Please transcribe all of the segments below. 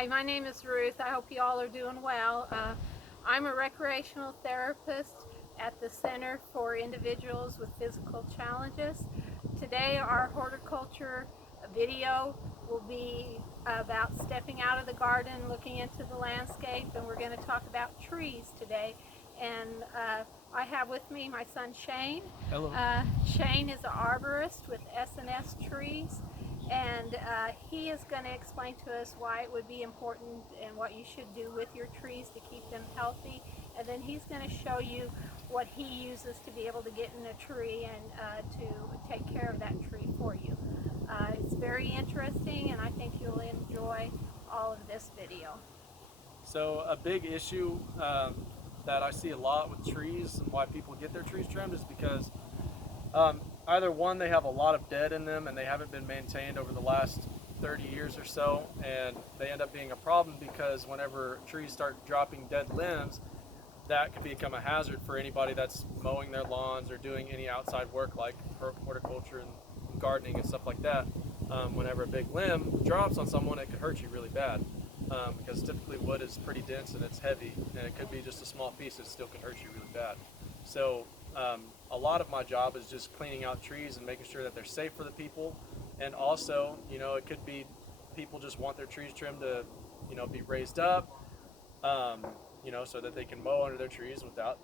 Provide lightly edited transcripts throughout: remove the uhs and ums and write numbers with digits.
Hi, my name is Ruth. I hope you all are doing well. I'm a recreational therapist at the Center for Individuals with Physical Challenges. Today, our horticulture video will be about stepping out of the garden, looking into the landscape, and we're going to talk about trees today. And I have with me my son Shane. Hello. Shane is an arborist with S&S Trees, and he is going to explain to us why it would be important and what you should do with your trees to keep them healthy. And then he's going to show you what he uses to be able to get in a tree and to take care of that tree for you. It's very interesting, and I think you'll enjoy all of this video. So a big issue that I see a lot with trees and why people get their trees trimmed is because either one, they have a lot of dead in them and they haven't been maintained over the last 30 years or so, and they end up being a problem because whenever trees start dropping dead limbs, that can become a hazard for anybody that's mowing their lawns or doing any outside work like horticulture and gardening and stuff like that. Whenever a big limb drops on someone, it could hurt you really bad because typically wood is pretty dense and it's heavy, and it could be just a small piece that still can hurt you really bad. So a lot of my job is just cleaning out trees and making sure that they're safe for the people, and also, it could be people just want their trees trimmed to, be raised up, so that they can mow under their trees without,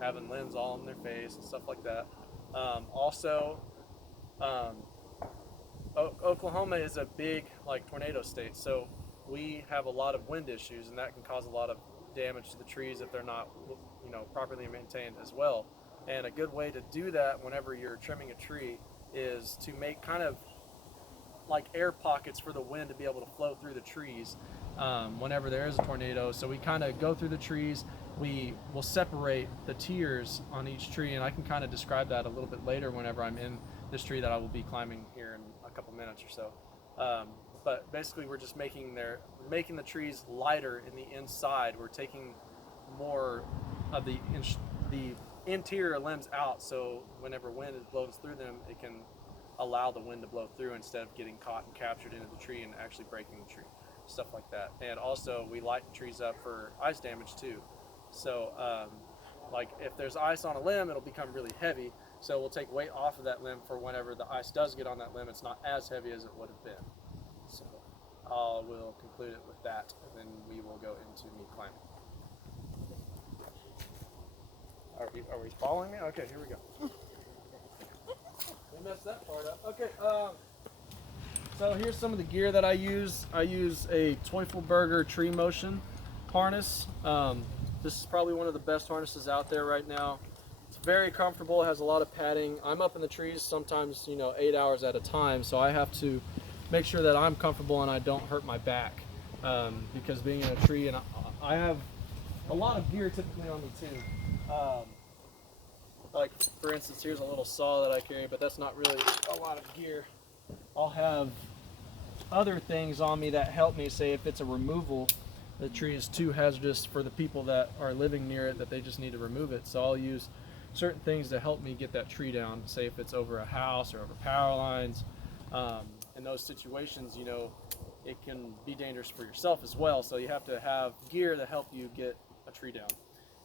having limbs all in their face and stuff like that. Also, um, Oklahoma is a big tornado state, so we have a lot of wind issues, and that can cause a lot of damage to the trees if they're not, properly maintained as well. And a good way to do that whenever you're trimming a tree is to make kind of like air pockets for the wind to be able to flow through the trees whenever there is a tornado. So we kind of go through the trees. We will separate the tiers on each tree, and I can kind of describe that a little bit later whenever I'm in this tree that I will be climbing here in a couple minutes or so. But basically, we're just making the trees lighter in the inside. We're taking more of the interior limbs out, so whenever wind blows through them, it can allow the wind to blow through instead of getting caught and captured into the tree and actually breaking the tree, stuff like that. And also, we light the trees up for ice damage too. So, like if there's ice on a limb, it'll become really heavy. So we'll take weight off of that limb for whenever the ice does get on that limb, it's not as heavy as it would have been. So I will conclude it with that, and then we will go into me climbing. Are we following me? Okay, here we go. We messed that part up. Okay, so here's some of the gear that I use. I use a Teufelsberger Tree Motion harness. This is probably one of the best harnesses out there right now. It's very comfortable, it has a lot of padding. I'm up in the trees sometimes, 8 hours at a time, so I have to make sure that I'm comfortable and I don't hurt my back because being in a tree, and I have a lot of gear typically on me too. Like for instance, here's a little saw that I carry, but that's not really a lot of gear. I'll have other things on me that help me. Say if it's a removal, the tree is too hazardous for the people that are living near it, that they just need to remove it. So I'll use certain things to help me get that tree down. Say if it's over a house or over power lines. In those situations, it can be dangerous for yourself as well. So you have to have gear to help you get a tree down.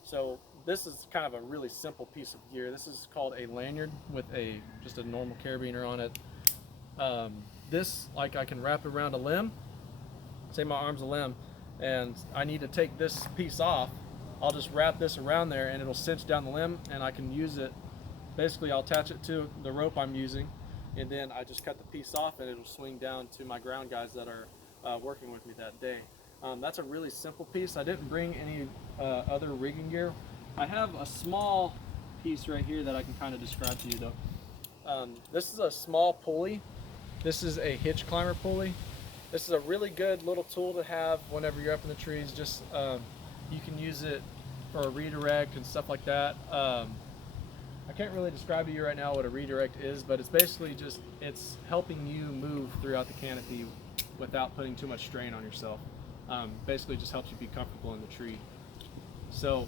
So this is kind of a really simple piece of gear. This is called a lanyard with just a normal carabiner on it. This, I can wrap it around a limb. Say my arm's a limb, and I need to take this piece off. I'll just wrap this around there, and it'll cinch down the limb, and I can use it. Basically, I'll attach it to the rope I'm using, and then I just cut the piece off, and it'll swing down to my ground guys that are working with me that day. That's a really simple piece. I didn't bring any other rigging gear. I have a small piece right here that I can kind of describe to you though. This is a small pulley. This is a hitch climber pulley. This is a really good little tool to have whenever you're up in the trees. Just you can use it for a redirect and stuff like that. I can't really describe to you right now what a redirect is, but it's basically it's helping you move throughout the canopy without putting too much strain on yourself. Basically just helps you be comfortable in the tree. So,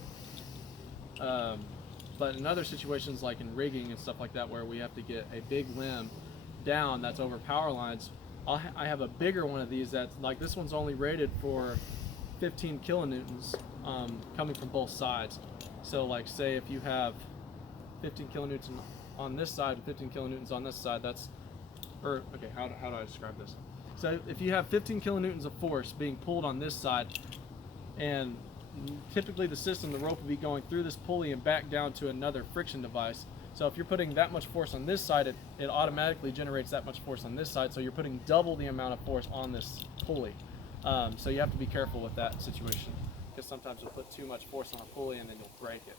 but in other situations like in rigging and stuff like that where we have to get a big limb down that's over power lines, I have a bigger one of these that's like, this one's only rated for 15 kilonewtons coming from both sides. So like, say if you have 15 kilonewtons on this side and 15 kilonewtons on this side, that's, or okay, how do I describe this? So if you have 15 kilonewtons of force being pulled on this side, and typically the system, the rope will be going through this pulley and back down to another friction device. So if you're putting that much force on this side, it automatically generates that much force on this side. So you're putting double the amount of force on this pulley. So you have to be careful with that situation, because sometimes you'll put too much force on a pulley and then you'll break it.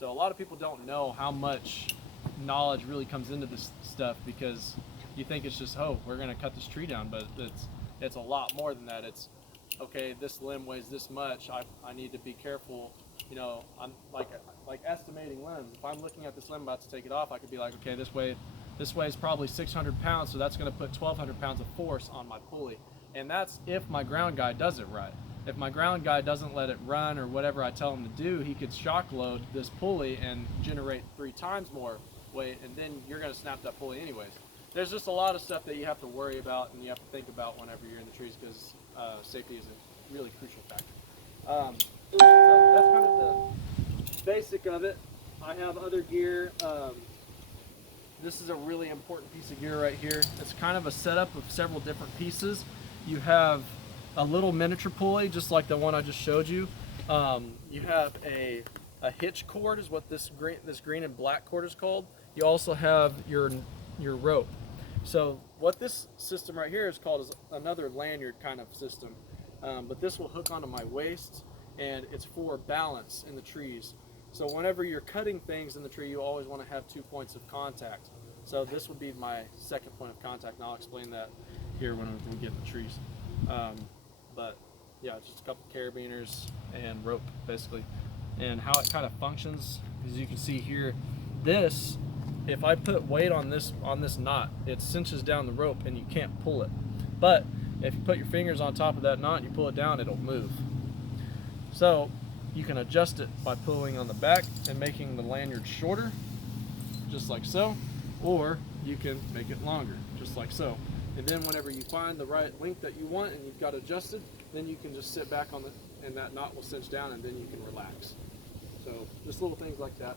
So a lot of people don't know how much knowledge really comes into this stuff, because you think it's just, oh, we're going to cut this tree down, but it's a lot more than that. It's, okay, this limb weighs this much, I need to be careful. You know, I'm like estimating limbs. If I'm looking at this limb about to take it off, I could be like, okay, this weighs probably 600 pounds, so that's going to put 1,200 pounds of force on my pulley. And that's if my ground guy does it right. If my ground guy doesn't let it run or whatever I tell him to do, he could shock load this pulley and generate 3 times more weight, and then you're going to snap that pulley anyways. There's just a lot of stuff that you have to worry about and you have to think about whenever you're in the trees, because safety is a really crucial factor. So that's kind of the basic of it. I have other gear. This is a really important piece of gear right here. It's kind of a setup of several different pieces. You have a little miniature pulley, just like the one I just showed you. You have a hitch cord, is what this green and black cord is called. You also have your rope. So what this system right here is called is another lanyard kind of system. But this will hook onto my waist, and it's for balance in the trees. So whenever you're cutting things in the tree, you always want to have 2 points of contact. So this would be my second point of contact, and I'll explain that here when we get in the trees. But yeah, just a couple carabiners and rope basically. And how it kind of functions, as you can see here, this, if I put weight on this knot, it cinches down the rope and you can't pull it. But if you put your fingers on top of that knot and you pull it down, it'll move. So you can adjust it by pulling on the back and making the lanyard shorter, just like so, or you can make it longer, just like so. And then whenever you find the right length that you want and you've got adjusted, then you can just sit back on and that knot will cinch down, and then you can relax. So just little things like that.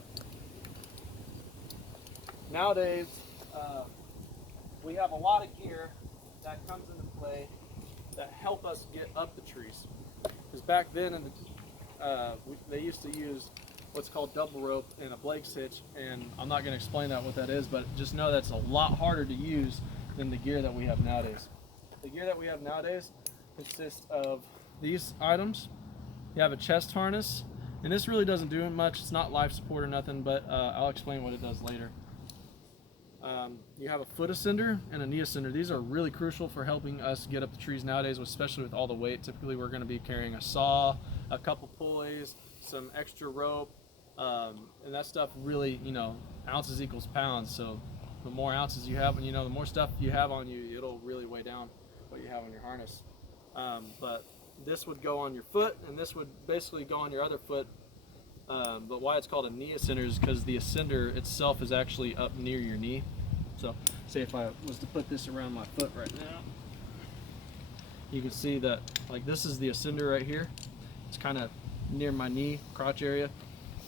Nowadays, we have a lot of gear that comes into play that help us get up the trees. Because back then, they used to use what's called double rope and a Blake's hitch, and I'm not going to explain what that is, but just know that's a lot harder to use than the gear that we have nowadays. The gear that we have nowadays consists of these items. You have a chest harness, and this really doesn't do much. It's not life support or nothing, but I'll explain what it does later. You have a foot ascender and a knee ascender. These are really crucial for helping us get up the trees nowadays, especially with all the weight. Typically we're going to be carrying a saw, a couple pulleys, some extra rope, and that stuff really, ounces equals pounds. So the more ounces you have, and the more stuff you have on you, it'll really weigh down what you have on your harness. But this would go on your foot, and this would basically go on your other foot. But why it's called a knee ascender is because the ascender itself is actually up near your knee. So say if I was to put this around my foot right now, you can see that like this is the ascender right here. It's kind of near my knee, crotch area.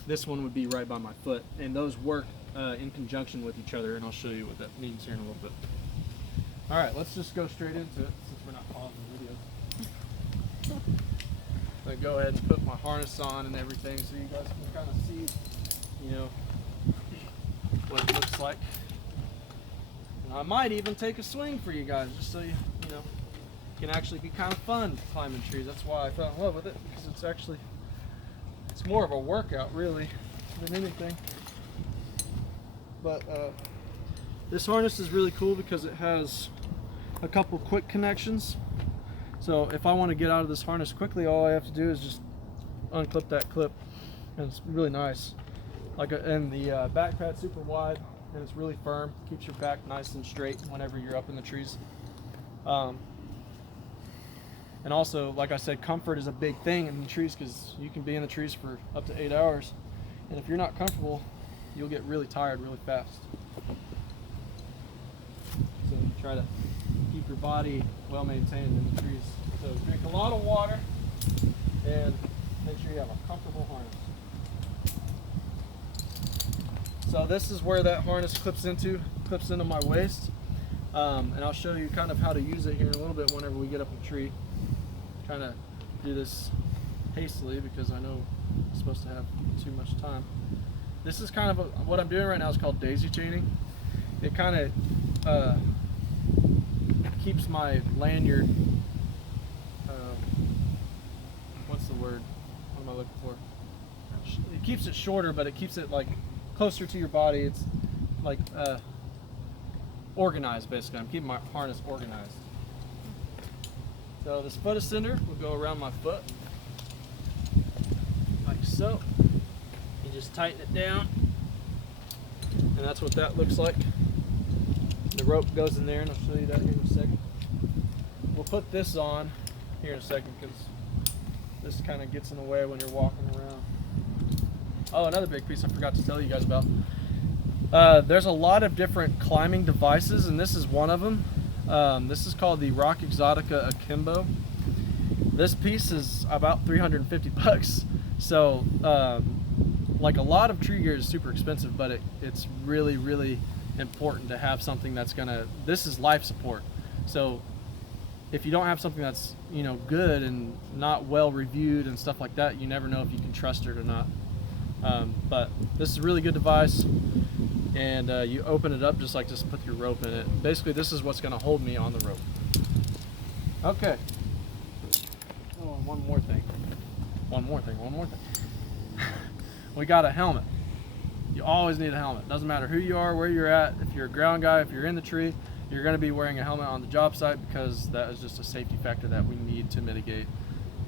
This one would be right by my foot, and those work in conjunction with each other, and I'll show you what that means here in a little bit. All right, let's just go straight into it since we're not pausing the video. I go ahead and put my harness on and everything so you guys can kind of see, what it looks like. And I might even take a swing for you guys, just so you can actually be kind of fun climbing trees. That's why I fell in love with it, because it's more of a workout really than anything. But this harness is really cool because it has a couple quick connections. So if I want to get out of this harness quickly, all I have to do is just unclip that clip, and it's really nice. And the back pad's super wide, and it's really firm, keeps your back nice and straight whenever you're up in the trees. And also, like I said, comfort is a big thing in the trees, because you can be in the trees for up to 8 hours, and if you're not comfortable, you'll get really tired really fast. So you try to keep your body well maintained in the trees. So drink a lot of water and make sure you have a comfortable harness. So this is where that harness clips into my waist. And I'll show you kind of how to use it here in a little bit whenever we get up a tree. Trying to do this hastily because I know I'm supposed to have too much time. This is kind of what I'm doing right now is called daisy chaining. It kind of keeps my lanyard, what's the word? What am I looking for? It keeps it shorter, but it keeps it like closer to your body. It's like organized, basically. I'm keeping my harness organized. So this foot ascender will go around my foot, like so. You just tighten it down, and that's what that looks like. The rope goes in there, and I'll show you that here in a second. We'll put this on here in a second because this kind of gets in the way when you're walking around. Oh, another big piece I forgot to tell you guys about. There's a lot of different climbing devices, and this is one of them. This is called the Rock Exotica Akimbo. This piece is about 350 bucks. So, like a lot of tree gear is super expensive, but it's really, really important to have something that's this is life support. So if you don't have something that's, good and not well reviewed and stuff like that, you never know if you can trust it or not. But this is a really good device, and you open it up just like this, put your rope in it. Basically, this is what's going to hold me on the rope. Okay. Oh, and one more thing. We got a helmet. You always need a helmet. Doesn't matter who you are, where you're at. If you're a ground guy, if you're in the tree, you're going to be wearing a helmet on the job site because that is just a safety factor that we need to mitigate,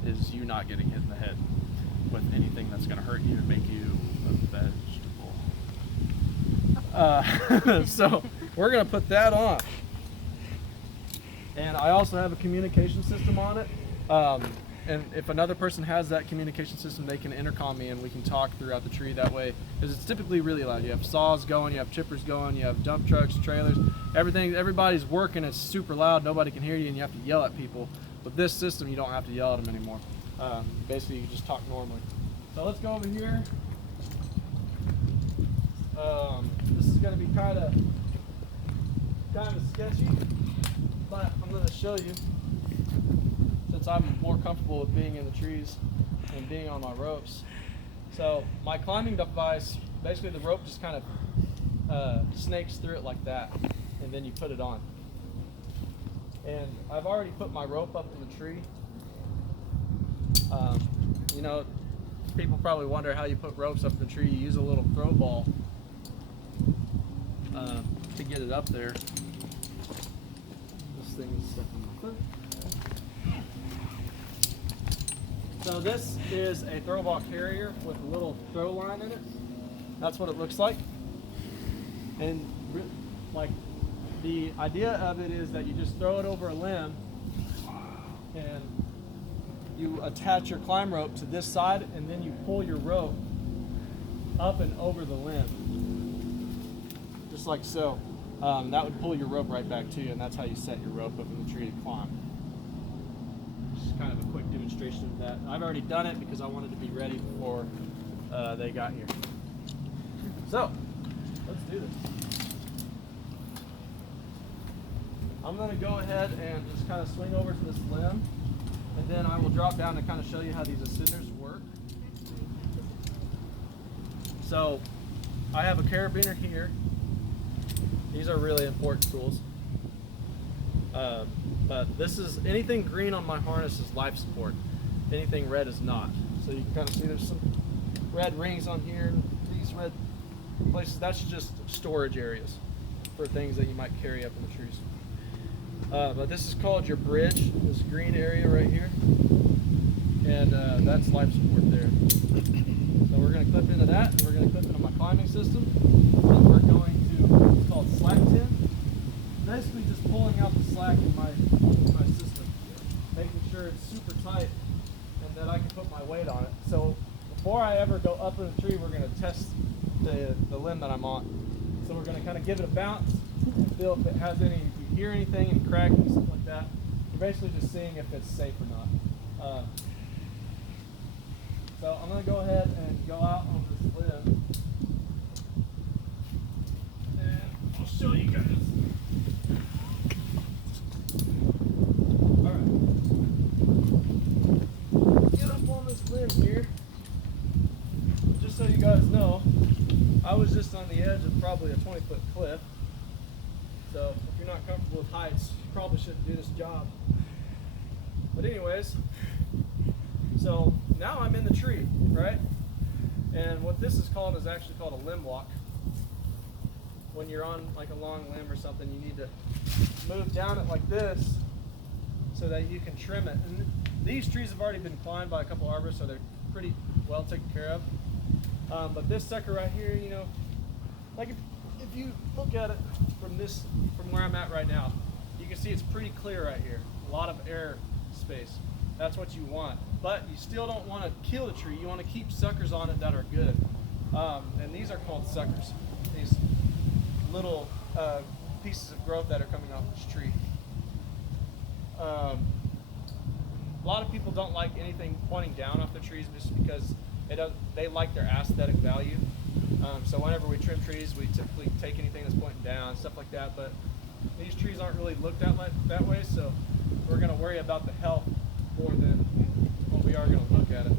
is you not getting hit in the head with anything that's going to hurt you and make you a vegetable. So we're going to put that on. And I also have a communication system on it. And if another person has that communication system, they can intercom me and we can talk throughout the tree that way. Because it's typically really loud. You have saws going, you have chippers going, you have dump trucks, trailers, everybody's working, it's super loud, nobody can hear you, and you have to yell at people. With this system, you don't have to yell at them anymore. Basically, you can just talk normally. So let's go over here. This is going to be kind of sketchy, but I'm going to show you, since I'm more comfortable with being in the trees and being on my ropes. So my climbing device, basically the rope just kind of snakes through it like that, and then you put it on. And I've already put my rope up in the tree. People probably wonder how you put ropes up in the tree. You use a little throw ball to get it up there. This thing is stuck in my foot. So this is a throw ball carrier with a little throw line in it. That's what it looks like. And like the idea of it is that you just throw it over a limb and you attach your climb rope to this side, and then you pull your rope up and over the limb, just like so. That would pull your rope right back to you, and that's how you set your rope up in the tree to climb. Just kind of a quick demonstration of that. I've already done it because I wanted to be ready before they got here. So, let's do this. I'm going to go ahead and just kind of swing over to this limb, and then I will drop down to kind of show you how these ascenders work. So, I have a carabiner here. These are really important tools. But this is, anything green on my harness is life support. Anything red is not. So you can kind of see there's some red rings on here, and these red places, that's just storage areas for things that you might carry up in the trees. But this is called your bridge, this green area right here. And that's life support there. So we're going to clip into that, and we're going to clip into my climbing system. And we're going to, it's called slack tin. Basically just pulling out the slack in my system, making sure it's super tight and that I can put my weight on it. So before I ever go up in the tree, we're going to test the limb that I'm on. So we're going to kind of give it a bounce and feel if it has any, if you hear anything, any cracking, stuff like that, you're basically just seeing if it's safe or not. So I'm going to go ahead and go out on this limb, and I'll show you guys. Alright. Get up on this limb here. Just so you guys know, I was just on the edge of probably a 20-foot cliff. So if you're not comfortable with heights, you probably shouldn't do this job. But anyways, so now I'm in the tree, right? And what this is called is actually called a limb walk. When you're on like a long limb or something, you need to move down it like this so that you can trim it. And these trees have already been climbed by a couple arborists, so they're pretty well taken care of. But this sucker right here, you know, like if you look at it from where I'm at right now, you can see it's pretty clear right here. A lot of air space. That's what you want. But you still don't want to kill the tree. You want to keep suckers on it that are good. And these are called suckers. These little pieces of growth that are coming off this tree. A lot of people don't like anything pointing down off the trees just because they like their aesthetic value. So whenever we trim trees, we typically take anything that's pointing down, stuff like that. But these trees aren't really looked at that way, so we're going to worry about the health more than what we are going to look at it.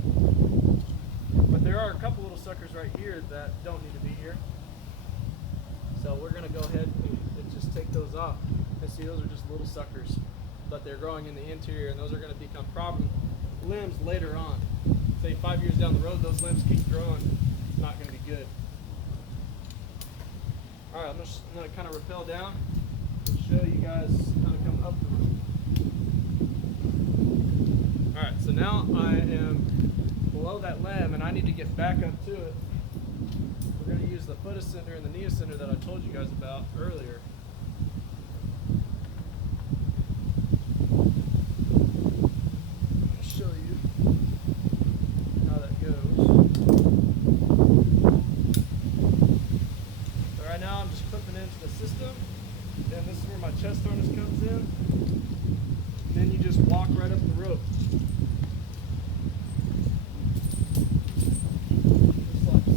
But there are a couple little suckers right here that don't need to be here. So we're going to go ahead and just take those off. And see, those are just little suckers, but they're growing in the interior, and those are going to become problem limbs later on. Say 5 years down the road, those limbs keep growing. It's not going to be good. All right, I'm going to kind of rappel down and show you guys how to come up the rope. All right, so now I am below that limb, and I need to get back up to it. We're going to use the foot ascender and the knee ascender that I told you guys about earlier. I'll show you how that goes. So right now I'm just clipping into the system, and this is where my chest harness comes in. And then you just walk right up the rope. Just like so.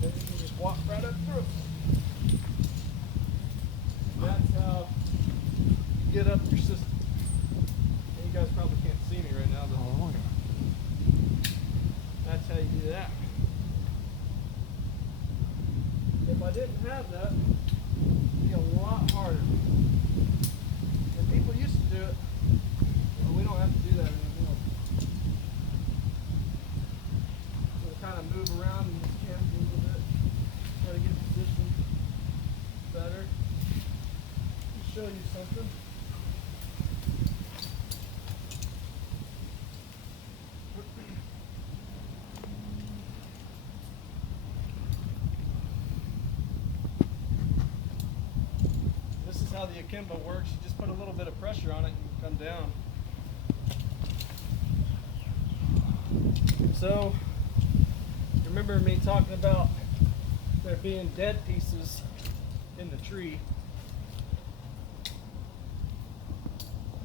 Then you can just walk right up through. That's how you get up your system. And you guys probably can't see me right now, but that's how you do that. If I didn't have that, it'd be a lot harder. And people used to do it, but we don't have to do that anymore. So we'll kind of move around in this canopy a little bit, try to get positioned better. Let me show you something. This is how the akimbo works. You just put a little bit of pressure on it and you can come down. So, remember me talking about there being dead pieces in the tree.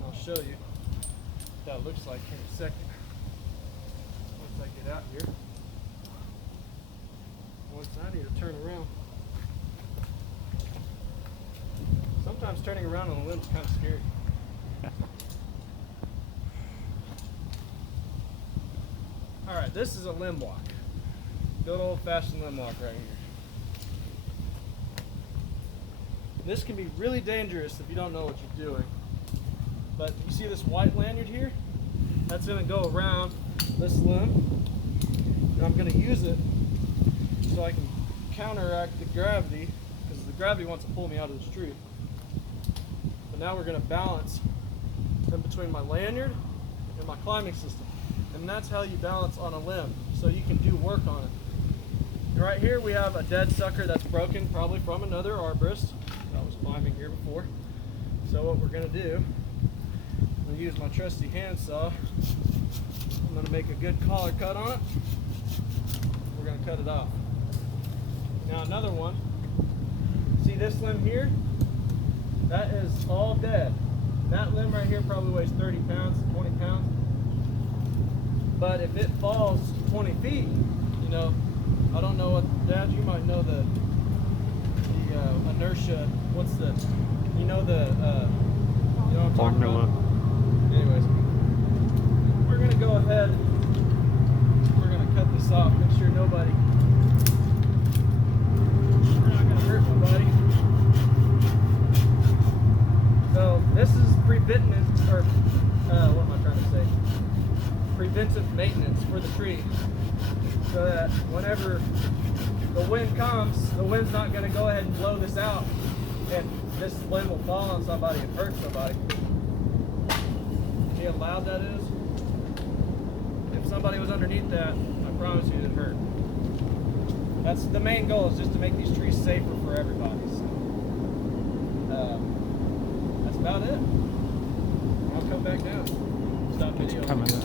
I'll show you what that looks like here in a second. Once I get out here. Once I need to turn around. Sometimes turning around on a limb is kind of scary. Alright, this is a limb walk. Good old-fashioned limb walk right here. This can be really dangerous if you don't know what you're doing. But you see this white lanyard here? That's going to go around this limb. And I'm going to use it so I can counteract the gravity, because the gravity wants to pull me out of this tree. But now we're going to balance in between my lanyard and my climbing system. And that's how you balance on a limb, so you can do work on it. And right here we have a dead sucker that's broken, probably from another arborist that was climbing here before. So what we're going to do, I'm going to use my trusty handsaw. I'm going to make a good collar cut on it. We're going to cut it off. Now another one. See this limb here? That is all dead. That limb right here probably weighs 30 pounds, 20 pounds. But if it falls 20 feet, you know, I don't know what, Dad, you might know the inertia. What's the, you know what I'm talking Formula. about? Anyways, we're gonna go ahead. We're gonna cut this off. Make sure nobody. We're not gonna hurt nobody. So this is preventive, or what am I trying to say? Preventive maintenance for the tree, so that whenever the wind comes, the wind's not going to go ahead and blow this out, and this limb will fall on somebody and hurt somebody. See how loud that is? If somebody was underneath that, I promise you it'd hurt. That's the main goal, is just to make these trees safer for everybody. So, that's about it. I'll come back down. Stop video. Coming up.